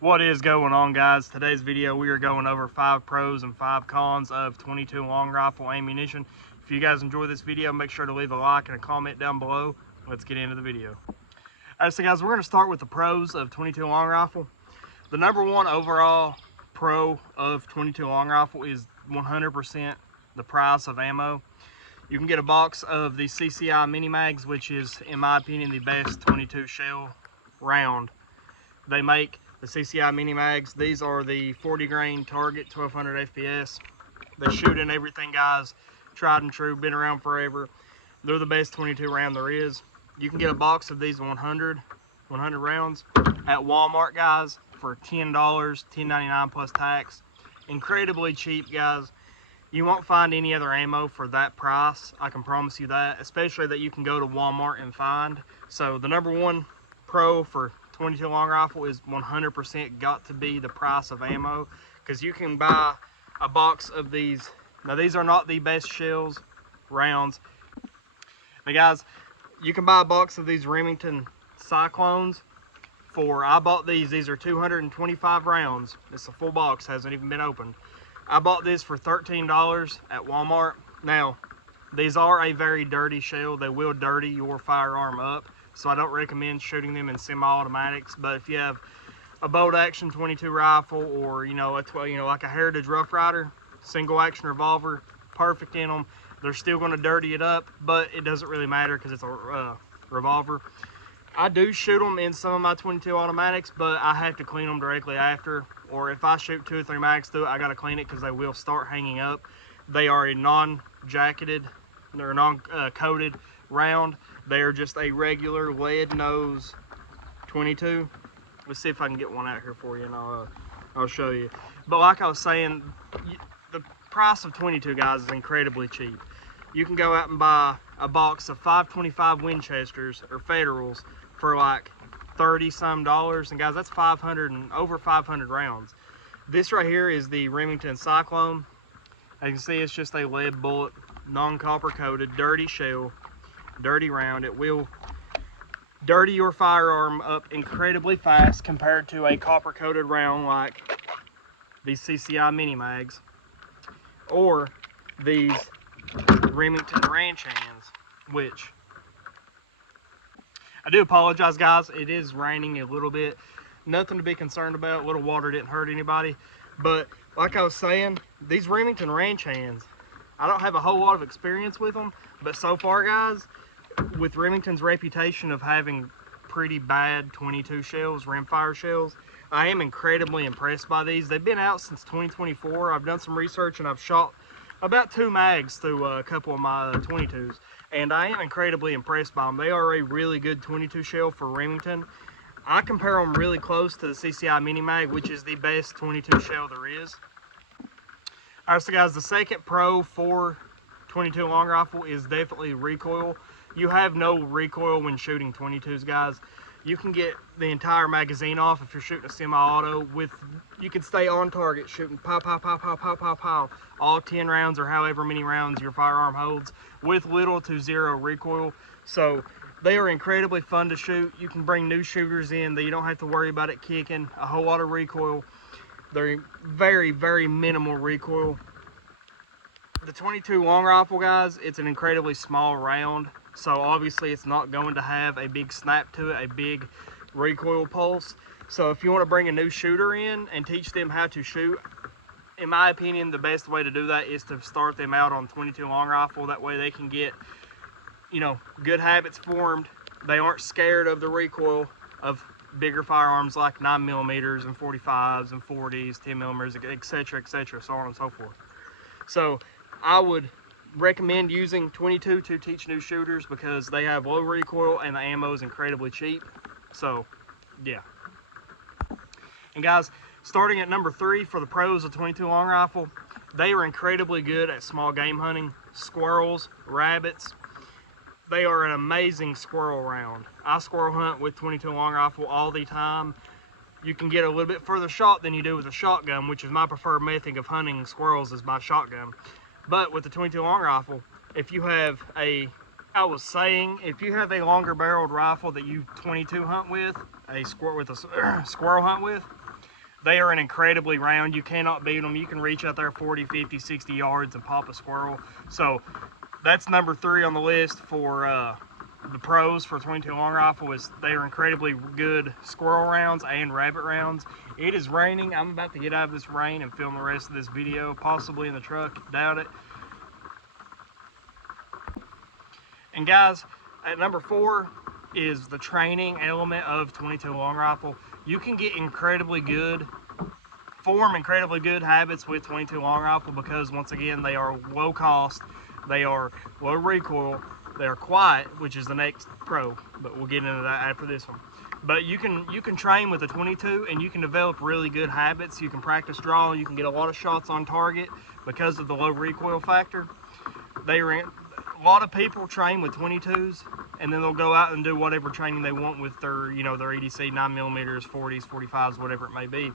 What is going on, guys? Today's video we are going over 5 pros and 5 cons of 22 long rifle ammunition. If you guys enjoy this video, make sure to leave a like and a comment down below. Let's get into the video. Alright, so guys, we're going to start with the pros of 22 long rifle. The number one overall pro of 22 long rifle is 100% the price of ammo. You can get a box of the CCI Mini-Mags, which is, in my opinion, the best 22 shell round they make. The CCI Mini-Mags, these are the 40 grain target, 1200 FPS. They shoot in everything, guys. Tried and true, been around forever. They're the best 22 round there is. You can get a box of these 100 rounds at Walmart, guys, for $10, $10.99 plus tax. Incredibly cheap, guys. You won't find any other ammo for that price, I can promise you that, especially that you can go to Walmart and find. So the number one pro for 22 long rifle is 100% got to be the price of ammo, because you can buy a box of these. Now, these are not the best shells rounds. Now, guys, you can buy a box of these Remington Cyclones for, I bought these are 225 rounds. It's a full box, hasn't even been opened. I bought this for $13 at Walmart. Now, these are a very dirty shell. They will dirty your firearm up, so I don't recommend shooting them in semi-automatics. But if you have a bolt action 22 rifle, or like a Heritage Rough Rider single action revolver, perfect in them. They're still going to dirty it up, but it doesn't really matter because it's a revolver. I do shoot them in some of my 22 automatics, but I have to clean them directly after, or if I shoot 2 or 3 mags through it, I got to clean it because they will start hanging up. They are a non-jacketed, they're a non-coated round. They are just a regular lead nose 22. Let's see if I can get one out here for you, and I'll show you. But like I was saying, the price of 22, guys, is incredibly cheap. You can go out and buy a box of 525 Winchesters or Federals for like $30 some, and guys, that's 500 and over 500 rounds. This right here is the Remington Cyclone. As you can see, it's just a lead bullet, non-copper coated, dirty shell, dirty round. It will dirty your firearm up incredibly fast compared to a copper coated round like these CCI Mini-Mags or these Remington Ranch Hands, which I do apologize, guys, it is raining a little bit. Nothing to be concerned about. A little water didn't hurt anybody. But like I was saying, these Remington Ranch Hands, I don't have a whole lot of experience with them, but so far, guys, with Remington's reputation of having pretty bad 22 shells, Rimfire shells, I am incredibly impressed by these. They've been out since 2024. I've done some research and I've shot about 2 mags through a couple of my 22s, and I am incredibly impressed by them. They are a really good 22 shell for Remington. I compare them really close to the CCI Mini-Mag, which is the best 22 shell there is. Alright, so guys, the second pro for 22 long rifle is definitely recoil. You have no recoil when shooting 22s, guys. You can get the entire magazine off if you're shooting a semi-auto. You can stay on target shooting pow, pow, pow, pow, pow, pow, pow, all 10 rounds or however many rounds your firearm holds with little to zero recoil. So they are incredibly fun to shoot. You can bring new shooters in that you don't have to worry about it kicking a whole lot of recoil. They're very, very minimal recoil. The 22 long rifle, guys, it's an incredibly small round, so obviously it's not going to have a big snap to it, a big recoil pulse. So if you want to bring a new shooter in and teach them how to shoot, in my opinion, the best way to do that is to start them out on 22 long rifle. That way they can get, good habits formed. They aren't scared of the recoil of bigger firearms like 9mm and 45s and 40s, 10mm, etc., so on and so forth. So I would recommend using 22 to teach new shooters because they have low recoil and the ammo is incredibly cheap. So yeah. And guys, starting at number 3 for the pros of 22 long rifle, they are incredibly good at small game hunting, squirrels, rabbits. They are an amazing squirrel round. I squirrel hunt with 22 long rifle all the time. You can get a little bit further shot than you do with a shotgun, which is my preferred method of hunting squirrels, is by shotgun. But with the 22 long rifle, if you have a longer barreled rifle that you 22 hunt with, squirrel hunt with, They are an incredibly round. You cannot beat them. You can reach out there 40, 50, 60 yards and pop a squirrel. So that's number 3 on the list for the pros for 22 long rifle. Is they are incredibly good squirrel rounds and rabbit rounds. It is raining. I'm about to get out of this rain and film the rest of this video, possibly in the truck. Doubt it. And guys, at number 4 is the training element of 22 long rifle. You can get form incredibly good habits with 22 long rifle because, once again, they are low cost, they are low recoil, they are quiet, which is the next pro, but we'll get into that after this one. But you can train with a 22 and you can develop really good habits. You can practice draw, you can get a lot of shots on target because of the low recoil factor. A lot of people train with 22s and then they'll go out and do whatever training they want with their, you know, their EDC 9mm, 40s, 45s, whatever it may be.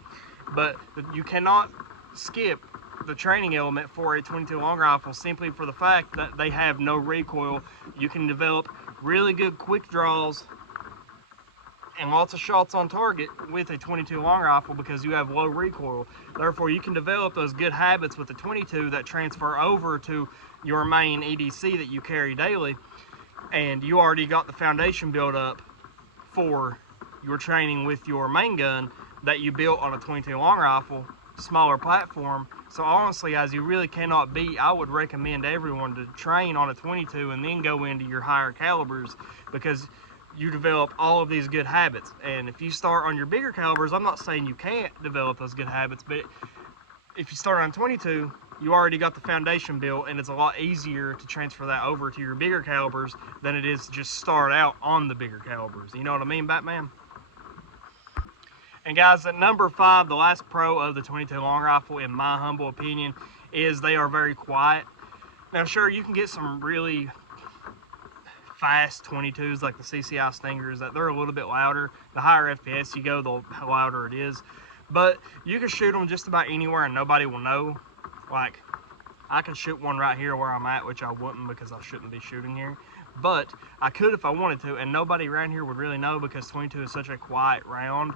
But you cannot skip the training element for a 22 long rifle simply for the fact that they have no recoil. You can develop really good quick draws and lots of shots on target with a 22 long rifle because you have low recoil. Therefore, you can develop those good habits with the 22 that transfer over to your main EDC that you carry daily, and you already got the foundation built up for your training with your main gun that you built on a 22 long rifle, smaller platform. So honestly, guys, you really cannot beat. I would recommend everyone to train on a 22 and then go into your higher calibers because you develop all of these good habits. And if you start on your bigger calibers, I'm not saying you can't develop those good habits, but if you start on 22, you already got the foundation built, and it's a lot easier to transfer that over to your bigger calibers than it is to just start out on the bigger calibers. You know what I mean, Batman? And guys, at number 5, the last pro of the 22 long rifle, in my humble opinion, is they are very quiet. Now, sure, you can get some really fast 22s like the CCI Stingers that they're a little bit louder. The higher FPS you go, the louder it is. But you can shoot them just about anywhere and nobody will know. Like, I can shoot one right here where I'm at, which I wouldn't because I shouldn't be shooting here. But I could if I wanted to, and nobody around here would really know because 22 is such a quiet round,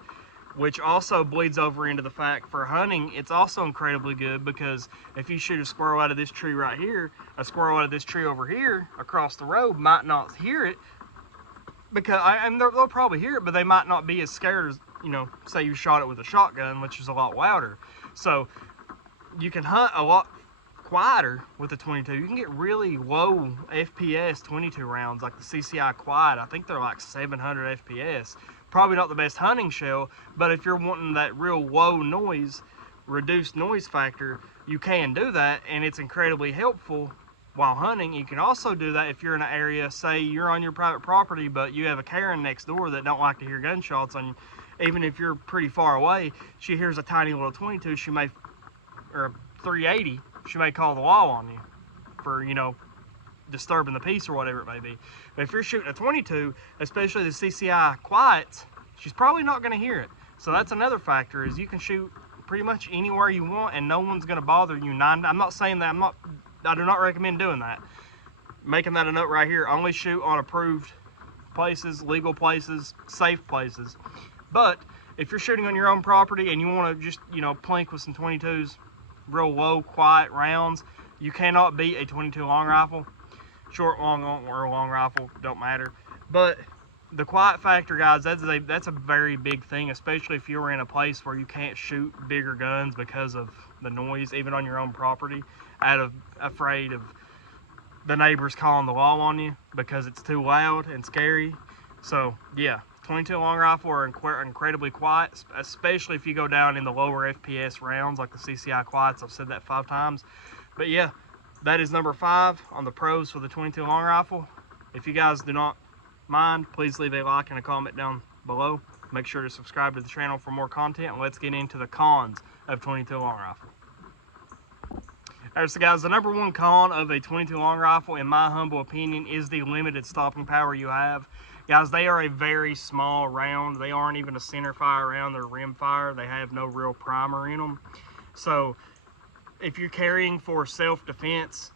which also bleeds over into the fact for hunting, it's also incredibly good because if you shoot a squirrel out of this tree right here, a squirrel out of this tree over here across the road might not hear it because, and they'll probably hear it, but they might not be as scared as, you know, say you shot it with a shotgun, which is a lot louder. So you can hunt a lot quieter with a 22. You can get really low FPS 22 rounds like the CCI Quiet. I think they're like 700 FPS. Probably not the best hunting shell, but if you're wanting that real low noise, reduced noise factor, you can do that, and it's incredibly helpful while hunting. You can also do that if you're in an area, say you're on your private property, but you have a Karen next door that don't like to hear gunshots, and even if you're pretty far away, she hears a tiny little 22, she may, or a 380, she may call the law on you for, you know, disturbing the peace or whatever it may be. But if you're shooting a 22, especially the CCI Quiets, she's probably not going to hear it. So that's another factor, is you can shoot pretty much anywhere you want and no one's going to bother you. I'm not saying that, I do not recommend doing that. Making that a note right here, only shoot on approved places, legal places, safe places. But if you're shooting on your own property and you want to just, you know, plink with some 22s, real low, quiet rounds, you cannot beat a 22 long rifle. Short, long, or long rifle, don't matter. But the quiet factor, guys, that's a very big thing, especially if you're in a place where you can't shoot bigger guns because of the noise, even on your own property, afraid of the neighbors calling the law on you because it's too loud and scary. So yeah, 22 long rifle are incredibly quiet, especially if you go down in the lower FPS rounds like the CCI Quiets. I've said that 5 times. But yeah, that is number 5 on the pros for the 22 long rifle. If you guys do not mind, please leave a like and a comment down below. Make sure to subscribe to the channel for more content, and let's get into the cons of 22 long rifle. Alright, so guys, the number 1 con of a 22 long rifle, in my humble opinion, is the limited stopping power you have. Guys, they are a very small round. They aren't even a center fire round. They're rimfire. They have no real primer in them. So if you're carrying for self-defense,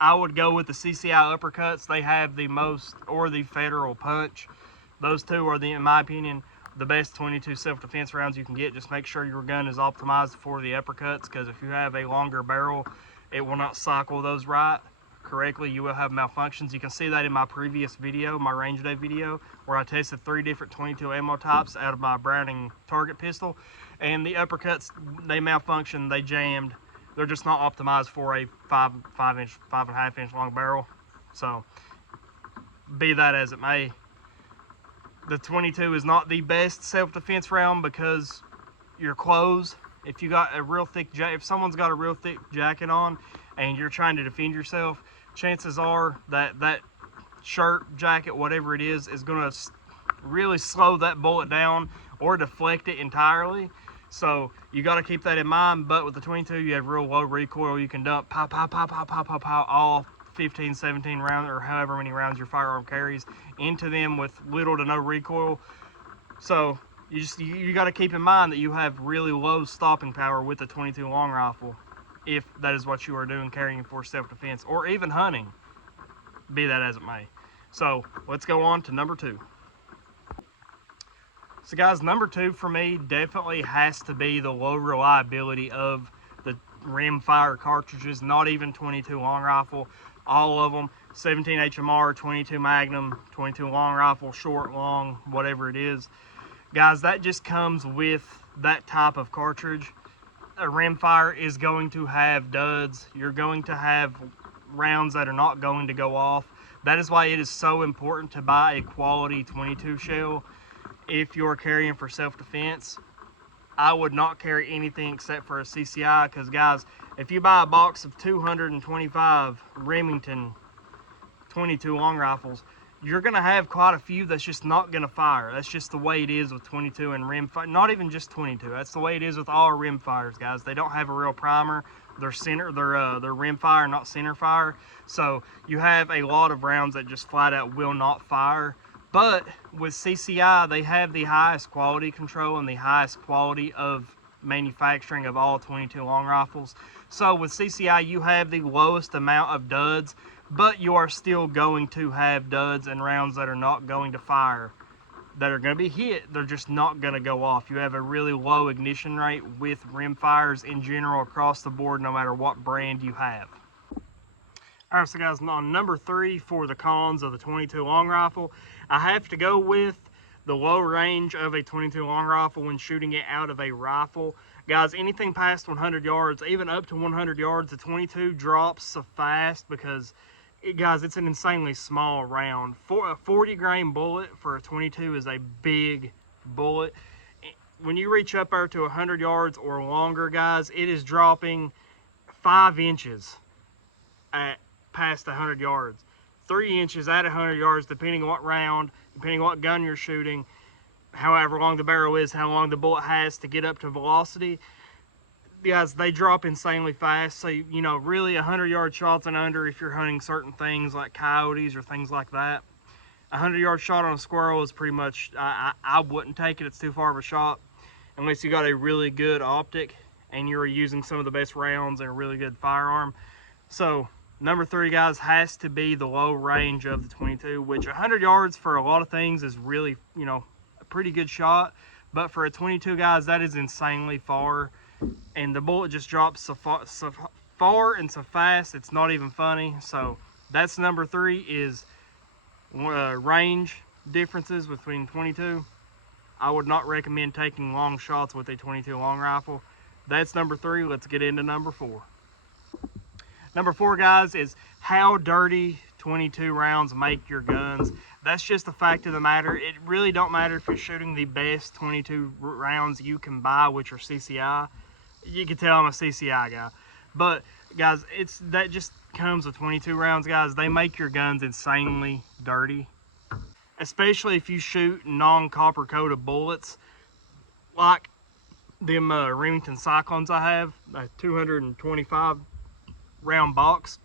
I would go with the CCI Uppercuts. They have the most, or the Federal Punch. Those two are, in my opinion, the best 22 self-defense rounds you can get. Just make sure your gun is optimized for the uppercuts, because if you have a longer barrel, it will not cycle those correctly. You will have malfunctions. You can see that in my previous video, my range day video, where I tested 3 different 22 ammo types out of my Browning target pistol, and the uppercuts, they malfunctioned, they jammed. They're just not optimized for a 5.5 inch long barrel. So be that as it may, the 22 is not the best self-defense round, because your clothes, if you got a real thick if someone's got a real thick jacket on and you're trying to defend yourself, chances are that that shirt, jacket, whatever it is going to really slow that bullet down or deflect it entirely. So you got to keep that in mind. But with the 22, you have real low recoil. You can dump pow, pow, pow, pow, pow, pow, pow, all 15, 17 rounds, or however many rounds your firearm carries, into them with little to no recoil. So you got to keep in mind that you have really low stopping power with the 22 long rifle, if that is what you are doing, carrying for self-defense or even hunting, be that as it may. So let's go on to number 2. So guys, number 2 for me definitely has to be the low reliability of the Rimfire cartridges. Not even 22 long rifle, all of them, 17 HMR, 22 Magnum, 22 long rifle, short, long, whatever it is. Guys, that just comes with that type of cartridge. A Rimfire is going to have duds. You're going to have rounds that are not going to go off. That is why it is so important to buy a quality 22 shell if you're carrying for self-defense. I would not carry anything except for a CCI, because guys, if you buy a box of 225 Remington 22 long rifles, you're going to have quite a few that's just not going to fire. That's just the way it is with 22 and Rimfire. Not even just 22. That's the way it is with all Rimfires, guys. They don't have a real primer. They're Rimfire, not center fire. So you have a lot of rounds that just flat out will not fire. But with CCI, they have the highest quality control and the highest quality of manufacturing of all 22 long rifles. So with CCI, you have the lowest amount of duds, but you are still going to have duds and rounds that are not going to fire, that are going to be hit. They're just not going to go off. You have a really low ignition rate with Rimfires in general across the board, no matter what brand you have. Alright, so guys, on number 3 for the cons of the 22 long rifle, I have to go with the low range of a 22 long rifle when shooting it out of a rifle. Guys, anything past 100 yards, even up to 100 yards, the 22 drops so fast because, guys, it's an insanely small round. For a 40 grain bullet for a 22 is a big bullet. When you reach up there to 100 yards or longer, guys, it is dropping 5 inches at past 100 yards. 3 inches at 100 yards, depending on what round, depending on what gun you're shooting, however long the barrel is, how long the bullet has to get up to velocity. Guys, they drop insanely fast. So, you know, really 100-yard shots and under, if you're hunting certain things like coyotes or things like that. A 100-yard shot on a squirrel is pretty much, I wouldn't take it. It's too far of a shot unless you got a really good optic and you're using some of the best rounds and a really good firearm. So number 3, guys, has to be the low range of the 22, which 100 yards for a lot of things is really, you know, a pretty good shot. But for a 22, guys, that is insanely far. And the bullet just drops so far and so fast, it's not even funny. So that's number 3, is range differences between 22. I would not recommend taking long shots with a 22 long rifle. That's number 3. Let's get into number 4. Number 4, guys, is how dirty 22 rounds make your guns. That's just the fact of the matter. It really don't matter if you're shooting the best 22 rounds you can buy, which are CCI. You can tell I'm a CCI guy. But, guys, that just comes with 22 rounds, guys. They make your guns insanely dirty. Especially if you shoot non-copper coated bullets. Like them Remington Cyclones I have, a 225 round box.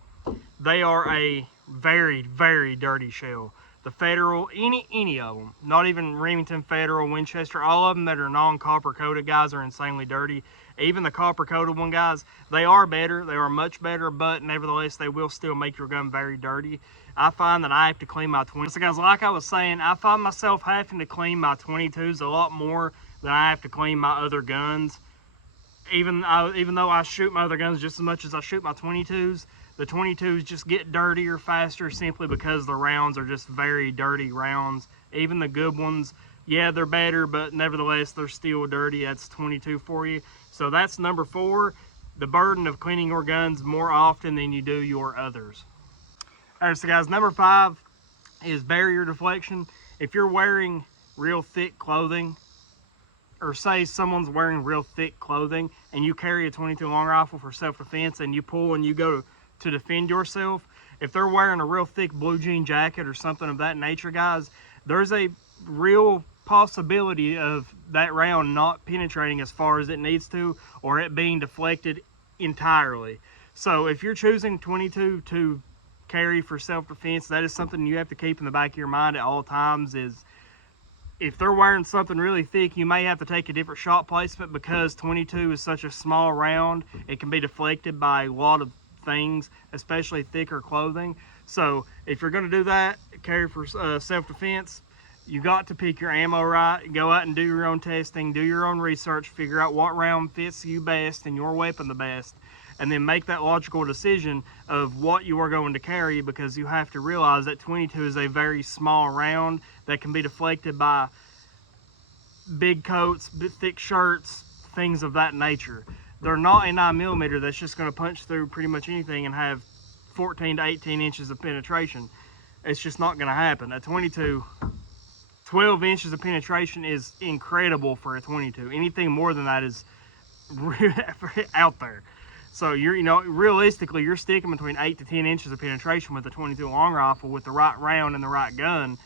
They are a very, very dirty shell. The Federal, any of them, not even Remington, Federal, Winchester, all of them that are non-copper coated, guys, are insanely dirty. Even the copper coated one, guys, they are better. They are much better, but nevertheless, they will still make your gun very dirty. I find that I have to clean my 20. So guys, like I was saying, I find myself having to clean my 22s a lot more than I have to clean my other guns. Even though I shoot my other guns just as much as I shoot my 22s, the 22s just get dirtier faster simply because the rounds are just very dirty rounds. Even the good ones, yeah, they're better, but nevertheless, they're still dirty. That's 22 for you. So that's number 4, the burden of cleaning your guns more often than you do your others. All right, so guys, number 5 is barrier deflection. If you're wearing real thick clothing, or say someone's wearing real thick clothing and you carry a 22 long rifle for self-defense and you pull and you go to defend yourself, if they're wearing a real thick blue jean jacket or something of that nature, guys, there's a real possibility of that round not penetrating as far as it needs to, or it being deflected entirely. So if you're choosing 22 to carry for self-defense, that is something you have to keep in the back of your mind at all times. Is if they're wearing something really thick, you may have to take a different shot placement, because 22 is such a small round, it can be deflected by a lot of things, especially thicker clothing. So if you're going to do that, carry for self-defense, you got to pick your ammo right, go out and do your own testing, do your own research, figure out what round fits you best and your weapon the best, and then make that logical decision of what you are going to carry, because you have to realize that 22 is a very small round that can be deflected by big coats, thick shirts, things of that nature. They're not a 9mm that's just going to punch through pretty much anything and have 14 to 18 inches of penetration. It's just not going to happen. A 22, 12 inches of penetration is incredible for a 22. Anything more than that is out there. So realistically, you're sticking between 8 to 10 inches of penetration with a 22 long rifle with the right round and the right gun.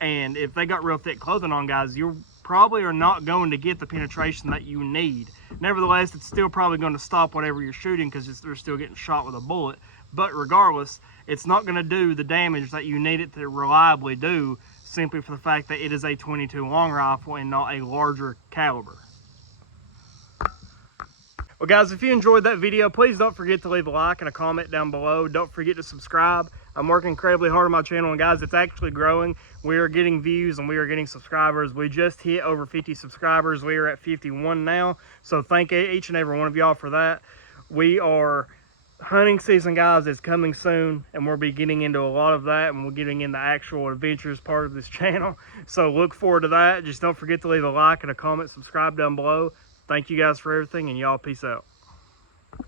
And if they got real thick clothing on, guys, you probably are not going to get the penetration that you need. Nevertheless, it's still probably going to stop whatever you're shooting, because they're still getting shot with a bullet. But regardless, it's not going to do the damage that you need it to reliably do, simply for the fact that it is a 22 long rifle and not a larger caliber. Well guys, if you enjoyed that video, please don't forget to leave a like and a comment down below. Don't forget to subscribe. I'm working incredibly hard on my channel, and guys, it's actually growing. We are getting views and we are getting subscribers. We just hit over 50 subscribers. We are at 51 now. So thank each and every one of y'all for that. Hunting season, guys, is coming soon, and we'll be getting into a lot of that, and we're getting in the actual adventures part of this channel. So look forward to that. Just don't forget to leave a like and a comment, subscribe down below. Thank you guys for everything, and y'all peace out.